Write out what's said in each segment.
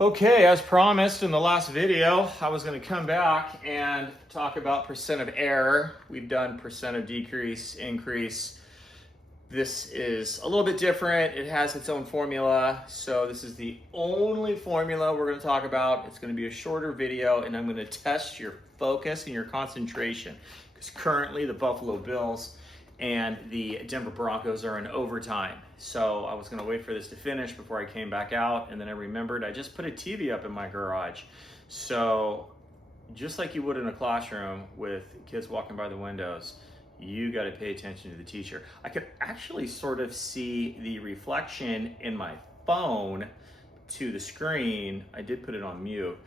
Okay, as promised in the last video, I was going to come back and talk about percent of error. We've done percent of decrease, increase. This is a little bit different. It has its own formula. So this is the only formula we're going to talk about. It's going to be a shorter video, and I'm going to test your focus and your concentration, because currently the Buffalo Bills and the Denver Broncos are in overtime. So I was gonna wait for this to finish before I came back out, and then I remembered I just put a TV up in my garage. So just like you would in a classroom with kids walking by the windows, you gotta pay attention to the teacher. I could actually sort of see the reflection in my phone to the screen. I did put it on mute.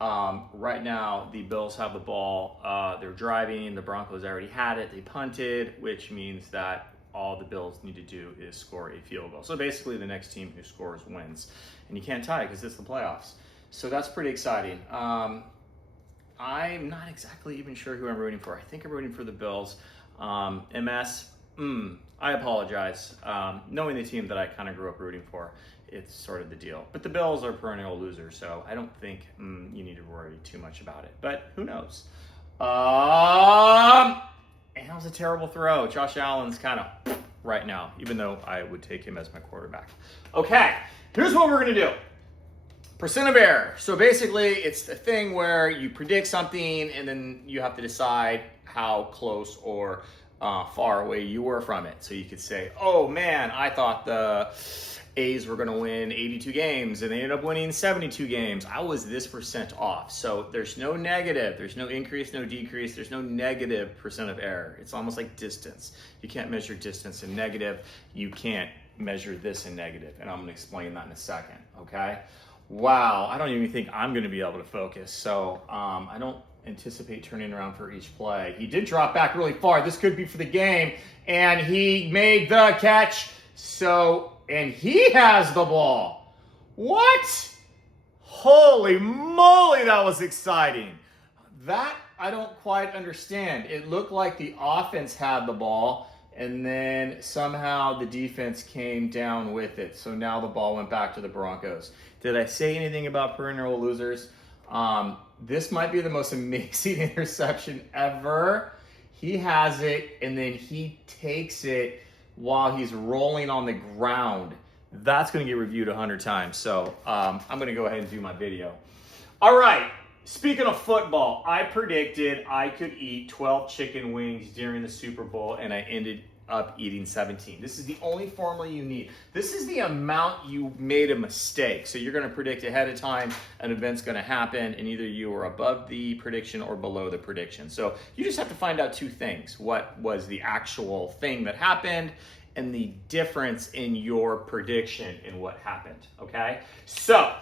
Right now, the Bills have the ball. They're driving. The Broncos already had it. They punted, which means that all the Bills need to do is score a field goal. So basically, the next team who scores wins. And you can't tie because it's the playoffs. So that's pretty exciting. I'm not exactly even sure who I'm rooting for. I think I'm rooting for the Bills. MS, I apologize. Knowing the team that I kind of grew up rooting for, it's sort of the deal. But the Bills are perennial losers, so I don't think you need to worry too much about it. But who knows? And that was a terrible throw. Josh Allen's kind of right now, even though I would take him as my quarterback. Okay, here's what we're going to do. Percent of error. So basically, it's a thing where you predict something, and then you have to decide how close or far away you were from it. So you could say, oh man, I thought the A's were going to win 82 games and they ended up winning 72 games. I was this percent off. So there's no negative, there's no increase, no decrease, there's no negative percent of error. It's almost like distance. You can't measure distance in negative. You can't measure this in negative. And I'm going to explain that in a second, okay? Wow, I don't even think I'm going to be able to focus. So I don't anticipate turning around for each play. He did drop back really far. This could be for the game. And he made the catch. And he has the ball. What? Holy moly, that was exciting. That I don't quite understand. It looked like the offense had the ball, and then somehow the defense came down with it. So now the ball went back to the Broncos. Did I say anything about perennial losers? This might be the most amazing interception ever. He has it, and then he takes it while he's rolling on the ground. That's going to get reviewed 100 times. So I'm going to go ahead and do my video. All right. Speaking of football, I predicted I could eat 12 chicken wings during the Super Bowl, and I ended up eating 17. This is the only formula you need. This is the amount you made a mistake. So you're going to predict ahead of time an event's going to happen, and either you are above the prediction or below the prediction. So you just have to find out two things. What was the actual thing that happened, and the difference in your prediction in what happened, okay? So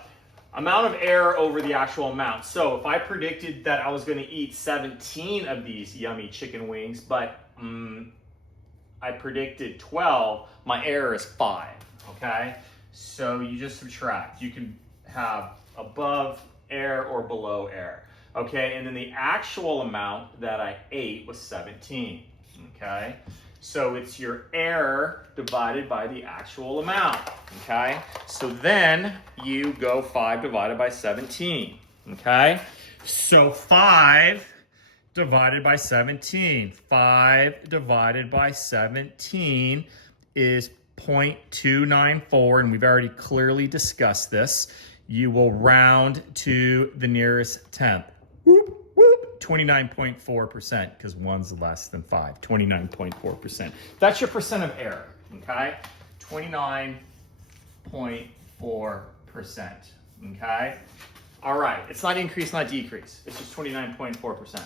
amount of error over the actual amount. So if I predicted that I was going to eat 17 of these yummy chicken wings, but I predicted 12, my error is 5, okay? So you just subtract. You can have above error or below error, okay? And then the actual amount that I ate was 17, okay? So it's your error divided by the actual amount, okay? So then you go 5 divided by 17, okay? So 5 divided by 17. 5 divided by 17 is 0.294, and we've already clearly discussed this. You will round to the nearest tenth. Whoop, whoop. 29.4%, because 1's less than 5. 29.4%. That's your percent of error, okay? 29.4%, okay? All right, it's not increase, not decrease. It's just 29.4%.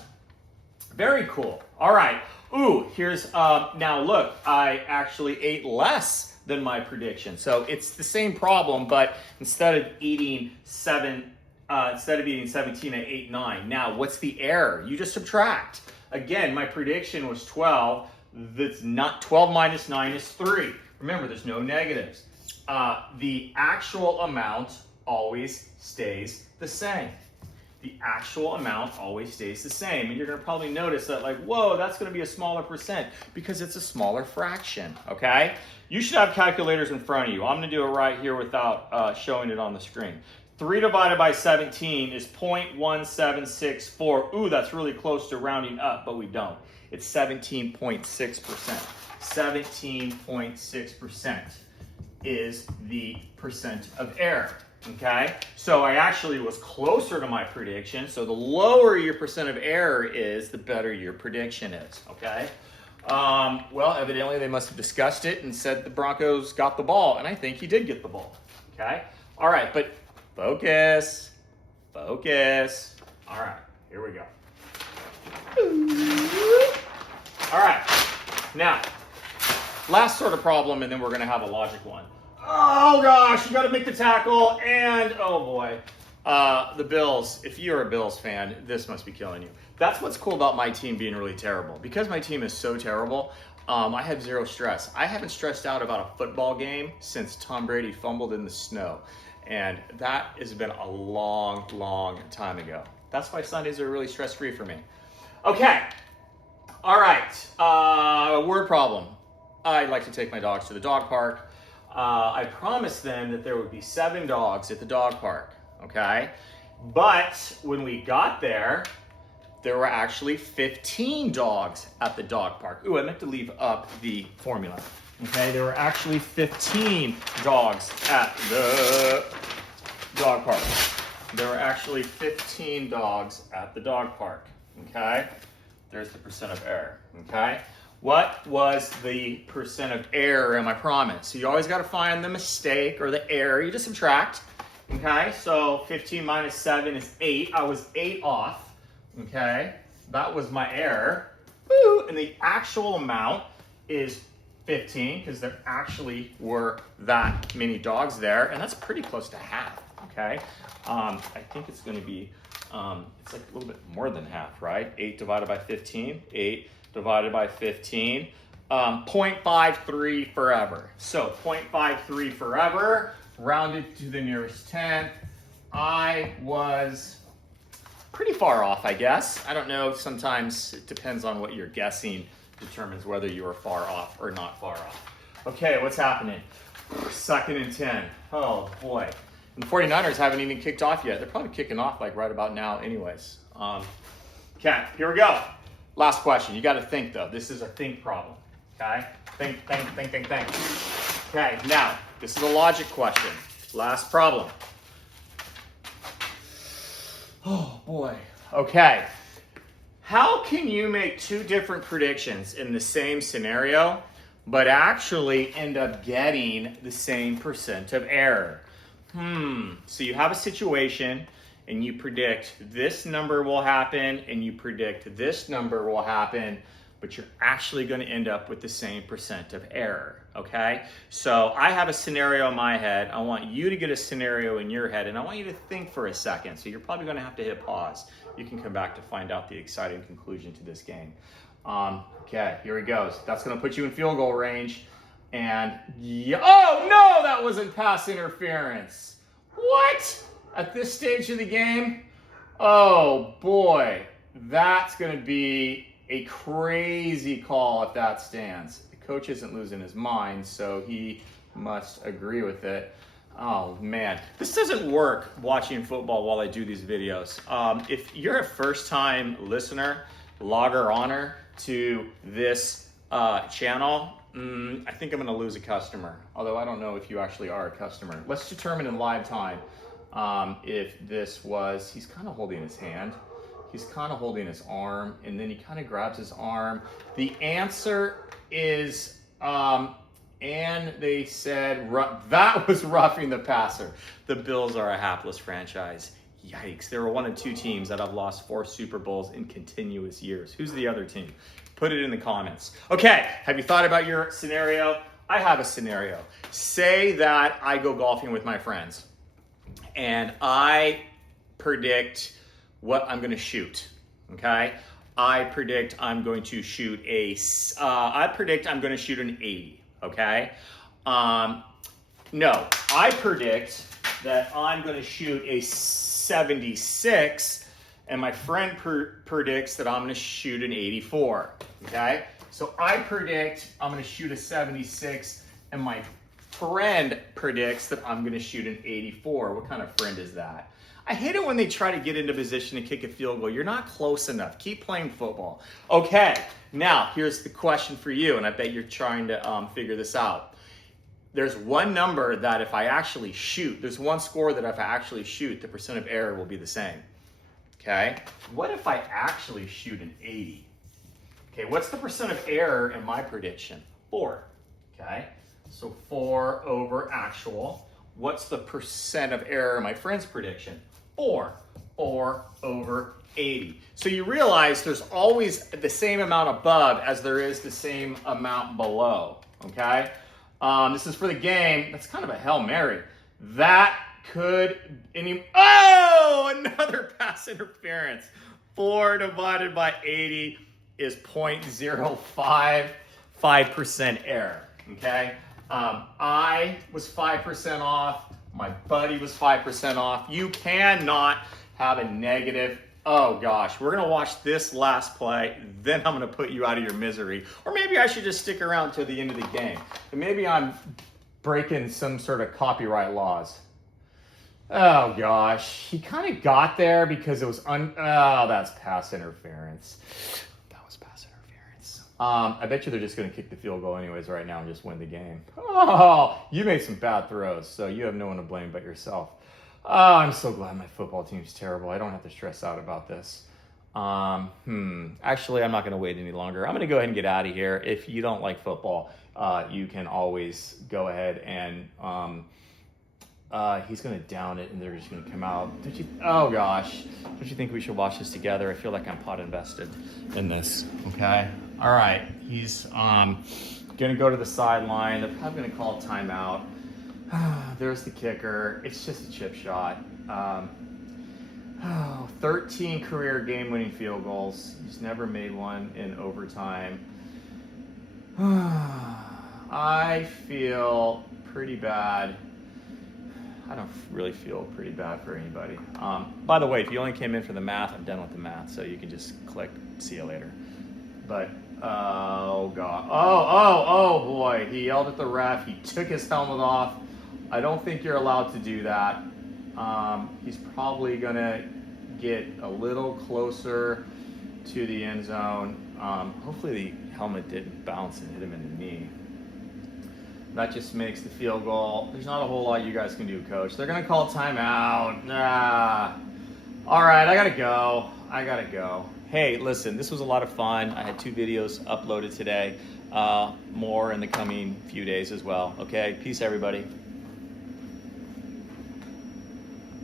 Very cool. All right. Ooh, here's, now look, I actually ate less than my prediction. So it's the same problem, but instead of eating 17, I ate 9. Now, what's the error? You just subtract. Again, my prediction was 12. That's not 12 minus 9 is 3. Remember, there's no negatives. The actual amount always stays the same. The actual amount always stays the same. And you're going to probably notice that, like, whoa, that's going to be a smaller percent because it's a smaller fraction, okay? You should have calculators in front of you. I'm going to do it right here without showing it on the screen. 3 divided by 17 is 0.1764. Ooh, that's really close to rounding up, but we don't. It's 17.6%. 17.6% is the percent of error, okay? So I actually was closer to my prediction. So the lower your percent of error is, the better your prediction is, okay? Well, evidently they must have discussed it and said the Broncos got the ball, and I think he did get the ball, okay? All right, but focus, focus. All right, here we go. All right, now, last sort of problem, and then we're gonna have a logic one. Oh gosh, you gotta make the tackle, and oh boy. The Bills, if you're a Bills fan, this must be killing you. That's what's cool about my team being really terrible. Because my team is so terrible, I have zero stress. I haven't stressed out about a football game since Tom Brady fumbled in the snow. And that has been a long, long time ago. That's why Sundays are really stress-free for me. Okay, all right, word problem. I like to take my dogs to the dog park. I promised them that there would be 7 dogs at the dog park, okay? But when we got there, there were actually 15 dogs at the dog park. Ooh, I meant to leave up the formula. Okay, there were actually 15 dogs at the dog park. There were actually 15 dogs at the dog park, okay? There's the percent of error, okay? What was the percent of error in my promise? So you always got to find the mistake or the error. You just subtract, okay? So 15 minus 7 is 8. I was 8 off, okay? That was my error. Woo! And the actual amount is 15 because there actually were that many dogs there, and that's pretty close to half, okay? I think it's going to be, it's like a little bit more than half, right? 8 divided by 15, 8 divided by 15, 0.53 forever. So 0.53 forever, rounded to the nearest 10th. I was pretty far off, I guess. I don't know, sometimes it depends on what you're guessing, determines whether you are far off or not far off. Okay, what's happening? 2nd and 10. Oh boy. And the 49ers haven't even kicked off yet. They're probably kicking off like right about now anyways. Okay, here we go. Last question. You got to think though. This is a think problem. Okay? Think. Okay, now, this is a logic question. Last problem. Oh boy. Okay. How can you make 2 different predictions in the same scenario, but actually end up getting the same percent of error? So you have a situation and you predict this number will happen and you predict this number will happen, but you're actually going to end up with the same percent of error, okay? So I have a scenario in my head. I want you to get a scenario in your head, and I want you to think for a second. So you're probably going to have to hit pause. You can come back to find out the exciting conclusion to this game. Okay, here he goes. That's going to put you in field goal range. And, oh no, that wasn't pass interference. What? At this stage of the game? Oh boy, that's going to be a crazy call if that stands. The coach isn't losing his mind, so he must agree with it. Oh man, this doesn't work watching football while I do these videos. If you're a first-time listener, logger honor to this channel, I think I'm going to lose a customer. Although I don't know if you actually are a customer. Let's determine in live time if this was, he's kind of holding his hand. He's kind of holding his arm, and then he kind of grabs his arm. The answer is, and they said, that was roughing the passer. The Bills are a hapless franchise. Yikes. They were one of 2 teams that have lost 4 Super Bowls in continuous years. Who's the other team? Put it in the comments. Okay, have you thought about your scenario? I have a scenario. Say that I go golfing with my friends, and I predict what I'm going to shoot, okay? I predict I'm going to shoot an 80, okay? No, I predict that I'm going to shoot a 76, and my friend predicts that I'm going to shoot an 84, okay? So I predict I'm going to shoot a 76, and my friend predicts that I'm gonna shoot an 84. What kind of friend is that? I hate it when they try to get into position and kick a field goal. You're not close enough. Keep playing football. Okay, now here's the question for you, and I bet you're trying to figure this out. There's one number that if I actually shoot, there's one score that if I actually shoot, the percent of error will be the same. Okay, what if I actually shoot an 80? Okay, what's the percent of error in my prediction? 4. Okay, so 4 over actual. What's the percent of error in my friend's prediction? 4 over 80. So you realize there's always the same amount above as there is the same amount below, okay? This is for the game. That's kind of a Hail Mary. That could, another pass interference. 4 divided by 80 is 0.055% error, okay? I was 5% off. My buddy was 5% off. You cannot have a negative. Oh gosh, we're gonna watch this last play, then I'm gonna put you out of your misery. Or maybe I should just stick around till the end of the game. And maybe I'm breaking some sort of copyright laws. Oh gosh, he kind of got there because it was that's pass interference. That was pass interference. I bet you they're just going to kick the field goal anyways right now and just win the game. Oh, you made some bad throws, so you have no one to blame but yourself. Oh, I'm so glad my football team's terrible. I don't have to stress out about this. Actually, I'm not going to wait any longer. I'm going to go ahead and get out of here. If you don't like football, you can always go ahead and he's going to down it and they're just going to come out. Oh gosh, don't you think we should watch this together? I feel like I'm pot invested in this. Okay. All right. He's going to go to the sideline. They're probably going to call a timeout. There's the kicker. It's just a chip shot. 13 career game-winning field goals. He's never made one in overtime. I feel pretty bad. I don't really feel pretty bad for anybody. By the way, if you only came in for the math, I'm done with the math, so you can just click, see you later. But, oh God. Oh boy. He yelled at the ref. He took his helmet off. I don't think you're allowed to do that. He's probably gonna get a little closer to the end zone. Hopefully the helmet didn't bounce and hit him in the knee. That just makes the field goal. There's not a whole lot you guys can do, Coach. They're going to call timeout. All right, I got to go. Hey, listen, this was a lot of fun. I had 2 videos uploaded today. More in the coming few days as well. Okay, peace, everybody.